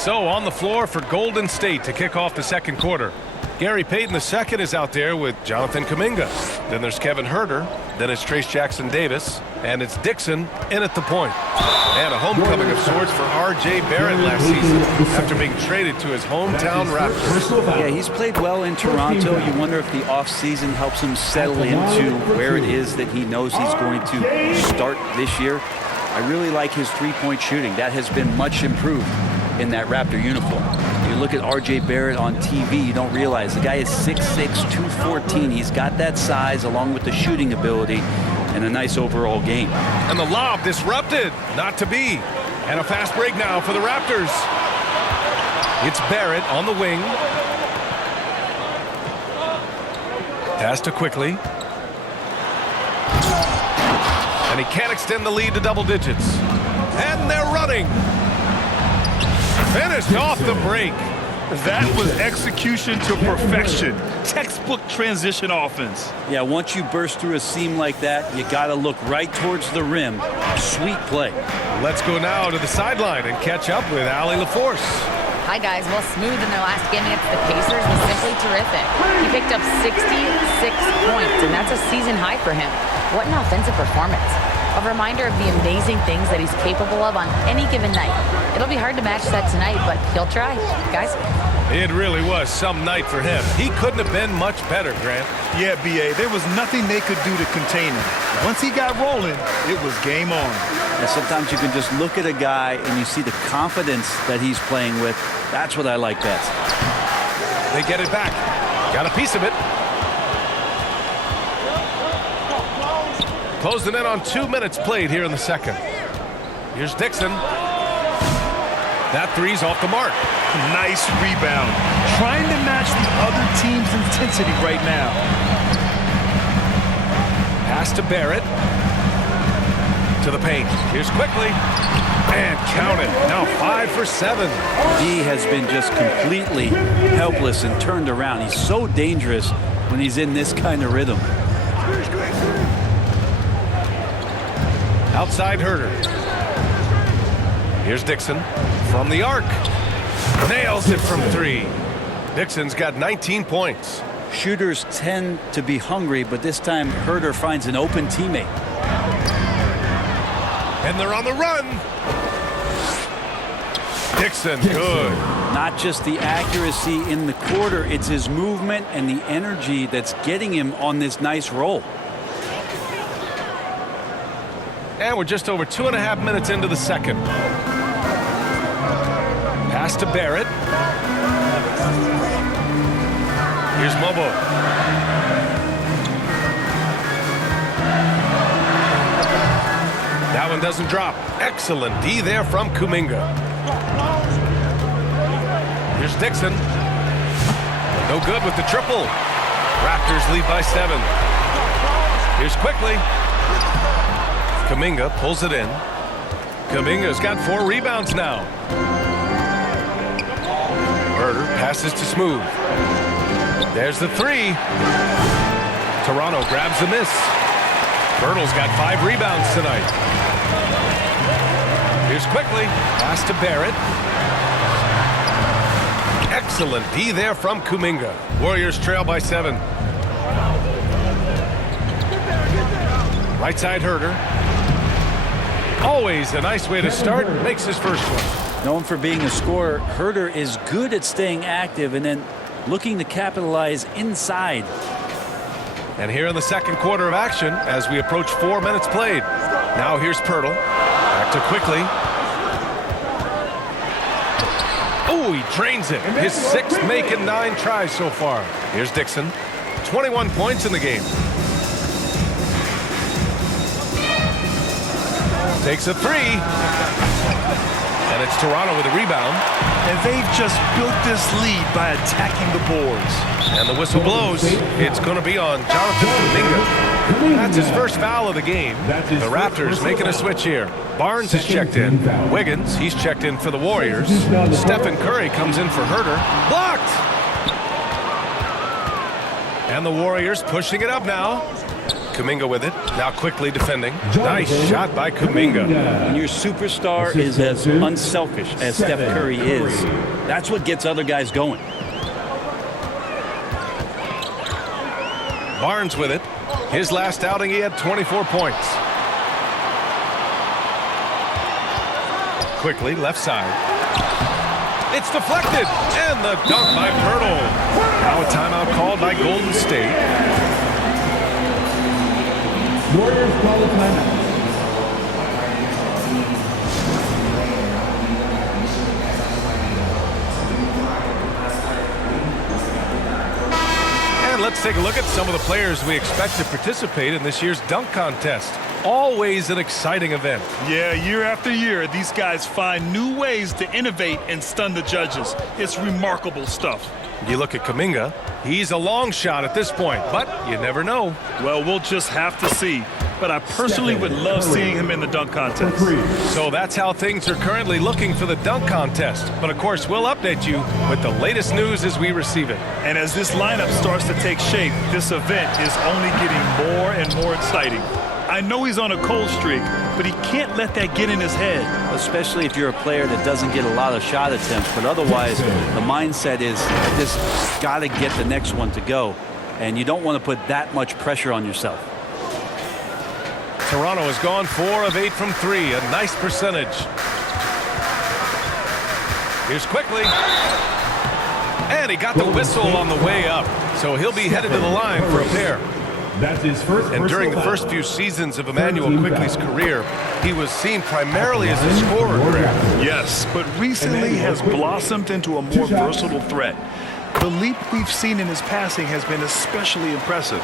So on the floor for Golden State to kick off the second quarter. Gary Payton II is out there with Jonathan Kuminga. Then there's Kevin Huerter. Then it's Trace Jackson-Davis. And it's Dixon in at the point. And a homecoming of sorts for R.J. Barrett last season after being traded to his hometown Raptors. Yeah, he's played well in Toronto. You wonder if the offseason helps him settle into where it is that he knows he's going to start this year. I really like his three-point shooting. That has been much improved in that Raptor uniform. You look at R.J. Barrett on TV, you don't realize the guy is 6'6", 214. He's got that size along with the shooting ability and a nice overall game. And the lob disrupted, not to be. And a fast break now for the Raptors. It's Barrett on the wing. Pass to Quickly. And he can't extend the lead to double digits. And they're running. Finished off the break. That was execution to perfection. Textbook transition offense. Yeah, once you burst through a seam like that, you got to look right towards the rim. Sweet play. Let's go now to the sideline and catch up with Allie LaForce. Hi, guys. Well, smooth in their last game against the Pacers was simply terrific. He picked up 66 points, and that's a season high for him. What an offensive performance. A reminder of the amazing things that he's capable of on any given night. It'll be hard to match that tonight, but he'll try. Guys? It really was some night for him. He couldn't have been much better, Grant. Yeah, B.A., there was nothing they could do to contain him. Once he got rolling, it was game on. And sometimes you can just look at a guy and you see the confidence that he's playing with. That's what I like best. They get it back. Got a piece of it. Closing in on 2 minutes played here in the second. Here's Dixon. That three's off the mark. Nice rebound. Trying to match the other team's intensity right now. Pass to Barrett. To the paint. Here's Quickly. And count it. Now 5 for 7. He has been just completely helpless and turned around. He's so dangerous when he's in this kind of rhythm. Outside Huerter. Here's Dixon from the arc. Nails it from 3. Dixon's got 19 points. Shooters tend to be hungry, but this time Huerter finds an open teammate. And they're on the run. Dixon, good. Not just the accuracy in the quarter, it's his movement and the energy that's getting him on this nice roll. And we're just over 2.5 minutes into the second. Pass to Barrett. Here's Mobo. That one doesn't drop. Excellent D there from Kuminga. Here's Dixon. No good with the triple. Raptors lead by 7. Here's Quickly. Kuminga pulls it in. Kuminga's got 4 rebounds now. Huerter passes to Smooth. There's the 3. Toronto grabs the miss. Birtle's got 5 rebounds tonight. Here's Quickly. Pass to Barrett. Excellent D there from Kuminga. Warriors trail by 7. Right side Huerter. Always a nice way to start. Makes his first one. Known for being a scorer, Huerter is good at staying active and then looking to capitalize inside. And here in the second quarter of action, as we approach 4 minutes played. Now here's Pirtle. Back to Quickly. Oh, he drains it. His 6th make in 9 tries so far. Here's Dixon. 21 points in the game. Takes a 3. And it's Toronto with a rebound. And they've just built this lead by attacking the boards. And the whistle blows. It's going to be on Jonathan Kuminga. That's his first foul of the game. The Raptors making a switch here. Barnes is checked in. Wiggins, he's checked in for the Warriors. Stephen Curry comes in for Huerter. Blocked! And the Warriors pushing it up now. Kuminga with it. Now quickly defending. Nice shot by Kuminga. When your superstar is as unselfish as Steph Curry is, that's what gets other guys going. Barnes with it. His last outing, he had 24 points. Quickly, left side. It's deflected, and the dunk by Pirtle. Now a timeout called by Golden State. Warriors call a timeout. Let's take a look at some of the players we expect to participate in this year's dunk contest. Always an exciting event. Yeah, year after year, these guys find new ways to innovate and stun the judges. It's remarkable stuff. You look at Kuminga, he's a long shot at this point, but you never know. Well, we'll just have to see. But I personally would love seeing him in the dunk contest. So that's how things are currently looking for the dunk contest. But of course, we'll update you with the latest news as we receive it. And as this lineup starts to take shape, this event is only getting more and more exciting. I know he's on a cold streak, but he can't let that get in his head. Especially if you're a player that doesn't get a lot of shot attempts, but otherwise the mindset is just got to get the next one to go, and you don't want to put that much pressure on yourself. Toronto has gone 4 of 8 from 3, a nice percentage. Here's quickly, and he got the whistle on the way up, so he'll be headed to the line for a pair. That's his first. And during the first few seasons of Emmanuel Quickley's career, he was seen primarily as a scorer. Yes, but recently has blossomed into a more versatile threat. The leap we've seen in his passing has been especially impressive.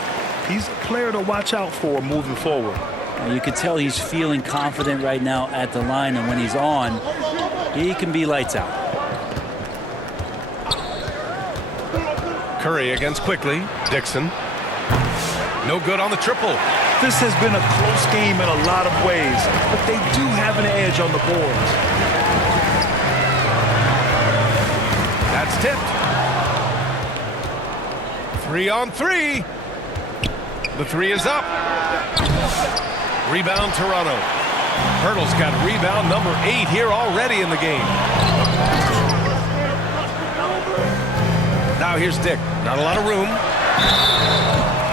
He's a player to watch out for moving forward. You can tell he's feeling confident right now at the line, and when he's on, he can be lights out. Curry against Quickley. Dixon. No good on the triple. This has been a close game in a lot of ways, but they do have an edge on the boards. That's tipped. 3 on 3. The 3 is up. Rebound Toronto. Pirtle's got rebound number 8 here already in the game. Now here's Dick. Not a lot of room.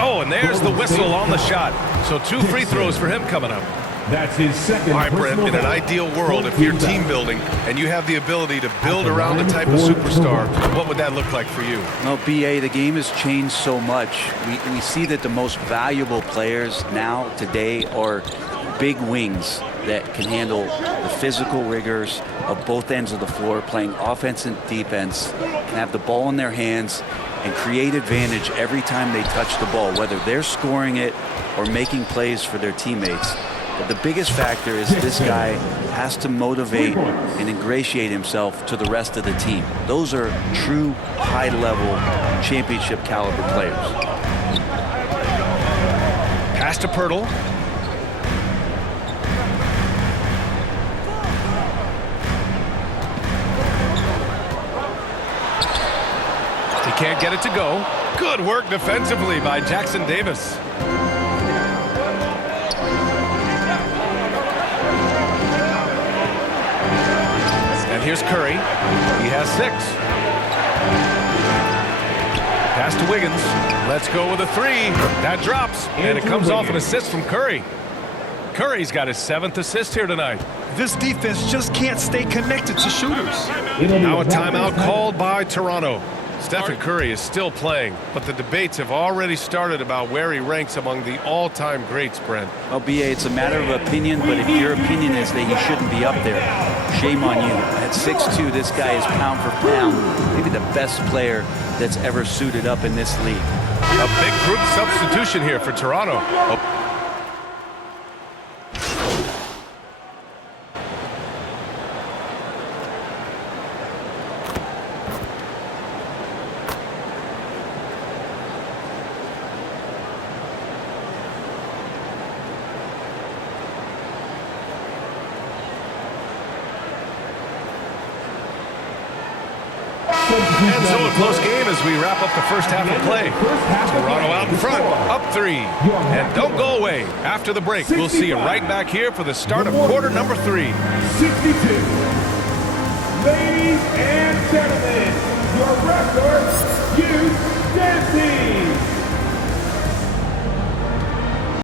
Oh, and there's the whistle on the shot. So 2 free throws for him coming up. That's his second. All right, Brent, in an ideal world, if you're team building and you have the ability to build around a type of superstar, what would that look like for you? Well, BA, the game has changed so much. We see that the most valuable players now, today, are big wings that can handle the physical rigors of both ends of the floor, playing offense and defense, can have the ball in their hands and create advantage every time they touch the ball, whether they're scoring it or making plays for their teammates. But the biggest factor is this guy has to motivate and ingratiate himself to the rest of the team. Those are true high-level championship caliber players. Pass to Pirtle. He can't get it to go. Good work defensively by Jackson Davis. And here's Curry. He has 6. Pass to Wiggins. Let's go with a 3. That drops, and it comes off an assist from Curry. Curry's got his 7th assist here tonight. This defense just can't stay connected to shooters. Now a timeout called by Toronto. Stephen Curry is still playing, but the debates have already started about where he ranks among the all-time greats, Brent. Well, BA, it's a matter of opinion, but if your opinion is that he shouldn't be up there, shame on you. At 6'2", this guy is pound for pound, maybe the best player that's ever suited up in this league. A big group substitution here for Toronto. And so a close game as we wrap up the first half of play. Toronto out in front, up 3. And don't go away. After the break, we'll see you right back here for the start of quarter number 3. 62. Ladies and